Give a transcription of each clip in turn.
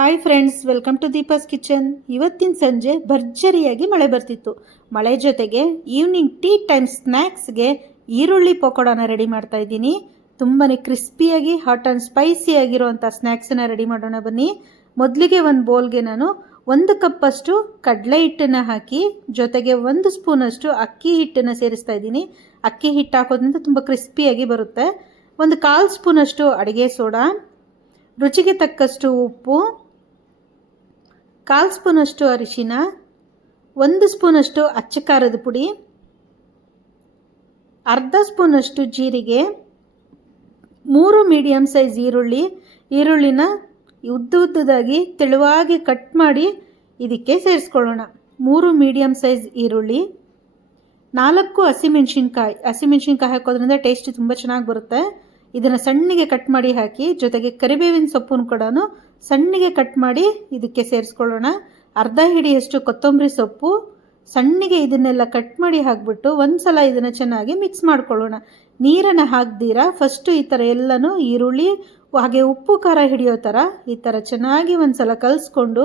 Hi friends, welcome to Deepa's kitchen. ಇವತ್ತಿನ ಸಂಜೆ ಭರ್ಜರಿಯಾಗಿ ಮಳೆ ಬರ್ತಿತ್ತು. ಮಳೆ ಜೊತೆಗೆ ಈವ್ನಿಂಗ್ ಟೀ ಟೈಮ್ ಸ್ನ್ಯಾಕ್ಸ್ಗೆ ಈರುಳ್ಳಿ ಪಕೋಡಾನ ರೆಡಿ ಮಾಡ್ತಾ ಇದ್ದೀನಿ. ತುಂಬಾ ಕ್ರಿಸ್ಪಿಯಾಗಿ ಹಾಟ್ ಆ್ಯಂಡ್ ಸ್ಪೈಸಿ ಆಗಿರುವಂಥ ಸ್ನ್ಯಾಕ್ಸನ್ನು ರೆಡಿ ಮಾಡೋಣ ಬನ್ನಿ. ಮೊದಲಿಗೆ ಒಂದು ಬೌಲ್ಗೆ ನಾನು 1 ಕಪ್ಪಷ್ಟು ಕಡಲೆ ಹಿಟ್ಟನ್ನು ಹಾಕಿ ಜೊತೆಗೆ 1 ಸ್ಪೂನಷ್ಟು ಅಕ್ಕಿ ಹಿಟ್ಟನ್ನು ಸೇರಿಸ್ತಾ ಇದ್ದೀನಿ. ಅಕ್ಕಿ ಹಿಟ್ಟು ಹಾಕೋದ್ರಿಂದ ತುಂಬ ಕ್ರಿಸ್ಪಿಯಾಗಿ ಬರುತ್ತೆ. 1/4 ಸ್ಪೂನಷ್ಟು ಅಡುಗೆ ಸೋಡಾ, ರುಚಿಗೆ ತಕ್ಕಷ್ಟು ಉಪ್ಪು, 1/4 ಸ್ಪೂನಷ್ಟು ಅರಿಶಿನ, 1 ಸ್ಪೂನಷ್ಟು ಅಚ್ಚ ಖಾರದ ಪುಡಿ, ಅರ್ಧ ಸ್ಪೂನಷ್ಟು ಜೀರಿಗೆ, 3 ಮೀಡಿಯಮ್ ಸೈಜ್ ಈರುಳ್ಳಿನ ಉದ್ದುದ್ದಾಗಿ ತೆಳುವಾಗಿ ಕಟ್ ಮಾಡಿ ಇದಕ್ಕೆ ಸೇರಿಸ್ಕೊಳ್ಳೋಣ. 3 ಮೀಡಿಯಮ್ ಸೈಜ್ ಈರುಳ್ಳಿ, 4 ಹಸಿಮೆಣಸಿನ್ಕಾಯಿ ಹಾಕೋದ್ರಿಂದ ಟೇಸ್ಟ್ ತುಂಬ ಚೆನ್ನಾಗಿ ಬರುತ್ತೆ. ಇದನ್ನು ಸಣ್ಣಗೆ ಕಟ್ ಮಾಡಿ ಹಾಕಿ ಜೊತೆಗೆ ಕರಿಬೇವಿನ ಸೊಪ್ಪನ್ನು ಕೂಡ ಸಣ್ಣಗೆ ಕಟ್ ಮಾಡಿ ಇದಕ್ಕೆ ಸೇರಿಸ್ಕೊಳ್ಳೋಣ. ಅರ್ಧ ಹಿಡಿಯಷ್ಟು ಕೊತ್ತಂಬರಿ ಸೊಪ್ಪು ಸಣ್ಣಗೆ ಇದನ್ನೆಲ್ಲ ಕಟ್ ಮಾಡಿ ಹಾಕಿಬಿಟ್ಟು ಒಂದು ಸಲ ಇದನ್ನು ಚೆನ್ನಾಗಿ ಮಿಕ್ಸ್ ಮಾಡ್ಕೊಳ್ಳೋಣ. ನೀರನ್ನು ಹಾಕ್ದಿರಾ ಫಸ್ಟು ಈ ಥರ ಎಲ್ಲನೂ ಈರುಳ್ಳಿ ಹಾಗೆ ಉಪ್ಪು ಖಾರ ಹಿಡಿಯೋ ಥರ ಈ ಥರ ಚೆನ್ನಾಗಿ ಒಂದು ಸಲ ಕಲಿಸ್ಕೊಂಡು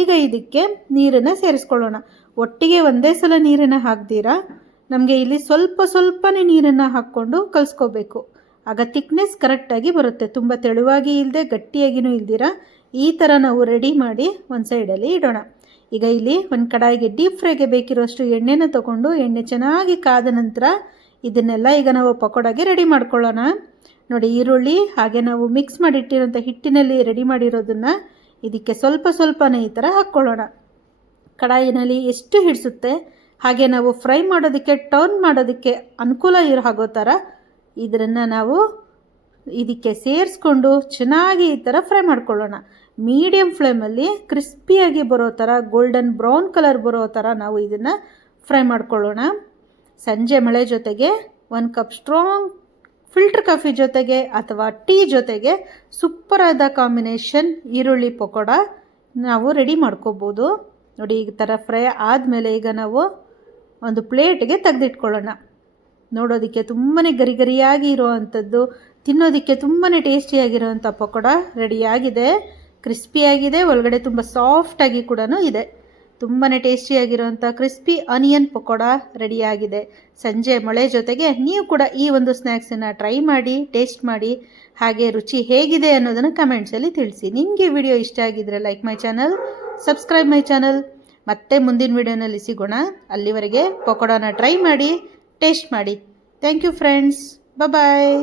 ಈಗ ಇದಕ್ಕೆ ನೀರನ್ನು ಸೇರಿಸ್ಕೊಳ್ಳೋಣ. ಒಟ್ಟಿಗೆ ಒಂದೇ ಸಲ ನೀರನ್ನು ಹಾಕ್ದಿರಾ ನಮಗೆ ಇಲ್ಲಿ ಸ್ವಲ್ಪನೇ ನೀರನ್ನು ಹಾಕ್ಕೊಂಡು ಕಲಿಸ್ಕೋಬೇಕು. ಆಗ ಥಿಕ್ನೆಸ್ ಕರೆಕ್ಟಾಗಿ ಬರುತ್ತೆ. ತುಂಬ ತೆಳುವಾಗಿ ಇಲ್ಲದೆ ಗಟ್ಟಿಯಾಗಿಯೂ ಇಲ್ದಿರ ಈ ಥರ ನಾವು ರೆಡಿ ಮಾಡಿ ಒಂದು ಸೈಡಲ್ಲಿ ಇಡೋಣ. ಈಗ ಇಲ್ಲಿ ಒಂದು ಕಡಾಯಿಗೆ ಡೀಪ್ ಫ್ರೈಗೆ ಬೇಕಿರೋಷ್ಟು ಎಣ್ಣೆನ ತೊಗೊಂಡು ಎಣ್ಣೆ ಚೆನ್ನಾಗಿ ಕಾದ ನಂತರ ಇದನ್ನೆಲ್ಲ ಈಗ ನಾವು ಪಕೋಡಾಗೆ ರೆಡಿ ಮಾಡ್ಕೊಳ್ಳೋಣ. ನೋಡಿ, ಈರುಳ್ಳಿ ಹಾಗೆ ನಾವು ಮಿಕ್ಸ್ ಮಾಡಿಟ್ಟಿರೋಂಥ ಹಿಟ್ಟಿನಲ್ಲಿ ರೆಡಿ ಮಾಡಿರೋದನ್ನು ಇದಕ್ಕೆ ಸ್ವಲ್ಪನೇ ಈ ಥರ ಹಾಕ್ಕೊಳ್ಳೋಣ. ಕಡಾಯಿನಲ್ಲಿ ಎಷ್ಟು ಹಿಡಿಸುತ್ತೆ ಹಾಗೆ ನಾವು ಫ್ರೈ ಮಾಡೋದಕ್ಕೆ ಟರ್ನ್ ಮಾಡೋದಕ್ಕೆ ಅನುಕೂಲ ಆಗೋ ಥರ ಇದನ್ನು ನಾವು ಇದಕ್ಕೆ ಸೇರಿಸ್ಕೊಂಡು ಚೆನ್ನಾಗಿ ಈ ಥರ ಫ್ರೈ ಮಾಡ್ಕೊಳ್ಳೋಣ. ಮೀಡಿಯಮ್ ಫ್ಲೇಮಲ್ಲಿ ಕ್ರಿಸ್ಪಿಯಾಗಿ ಬರೋ ಥರ ಗೋಲ್ಡನ್ ಬ್ರೌನ್ ಕಲರ್ ಬರೋ ಥರ ನಾವು ಇದನ್ನು ಫ್ರೈ ಮಾಡ್ಕೊಳ್ಳೋಣ. ಸಂಜೆ ಮಳೆ ಜೊತೆಗೆ 1 ಕಪ್ ಸ್ಟ್ರಾಂಗ್ ಫಿಲ್ಟರ್ ಕಾಫಿ ಜೊತೆಗೆ ಅಥವಾ ಟೀ ಜೊತೆಗೆ ಸೂಪರಾದ ಕಾಂಬಿನೇಷನ್ ಈರುಳ್ಳಿ ಪಕೋಡ ನಾವು ರೆಡಿ ಮಾಡ್ಕೋಬೋದು. ನೋಡಿ, ಈ ಥರ ಫ್ರೈ ಆದಮೇಲೆ ಈಗ ನಾವು ಒಂದು ಪ್ಲೇಟ್ಗೆ ತೆಗೆದಿಟ್ಕೊಳ್ಳೋಣ. ನೋಡೋದಕ್ಕೆ ತುಂಬಾ ಗರಿಯಾಗಿ ಇರುವಂಥದ್ದು, ತಿನ್ನೋದಕ್ಕೆ ತುಂಬಾ ಟೇಸ್ಟಿಯಾಗಿರೋವಂಥ ಪಕೋಡ ರೆಡಿಯಾಗಿದೆ. ಕ್ರಿಸ್ಪಿಯಾಗಿದೆ, ಒಳಗಡೆ ತುಂಬ ಸಾಫ್ಟಾಗಿ ಕೂಡ ಇದೆ. ತುಂಬಾ ಟೇಸ್ಟಿಯಾಗಿರೋವಂಥ ಕ್ರಿಸ್ಪಿ ಆನಿಯನ್ ಪಕೋಡ ರೆಡಿಯಾಗಿದೆ. ಸಂಜೆ ಮಳೆ ಜೊತೆಗೆ ನೀವು ಕೂಡ ಈ ಒಂದು ಸ್ನ್ಯಾಕ್ಸನ್ನು ಟ್ರೈ ಮಾಡಿ, ಟೇಸ್ಟ್ ಮಾಡಿ, ಹಾಗೆ ರುಚಿ ಹೇಗಿದೆ ಅನ್ನೋದನ್ನು ಕಮೆಂಟ್ಸಲ್ಲಿ ತಿಳಿಸಿ. ನಿಮಗೆ ವಿಡಿಯೋ ಇಷ್ಟ ಆಗಿದ್ದರೆ like my channel, subscribe my channel. ಮತ್ತೆ ಮುಂದಿನ ವಿಡಿಯೋನಲ್ಲಿ ಸಿಗೋಣ. ಅಲ್ಲಿವರೆಗೆ ಪಕೋಡಾನ ಟ್ರೈ ಮಾಡಿ, ಟೇಸ್ಟ್ ಮಾಡಿ. Thank you friends. ಬಾಯ್.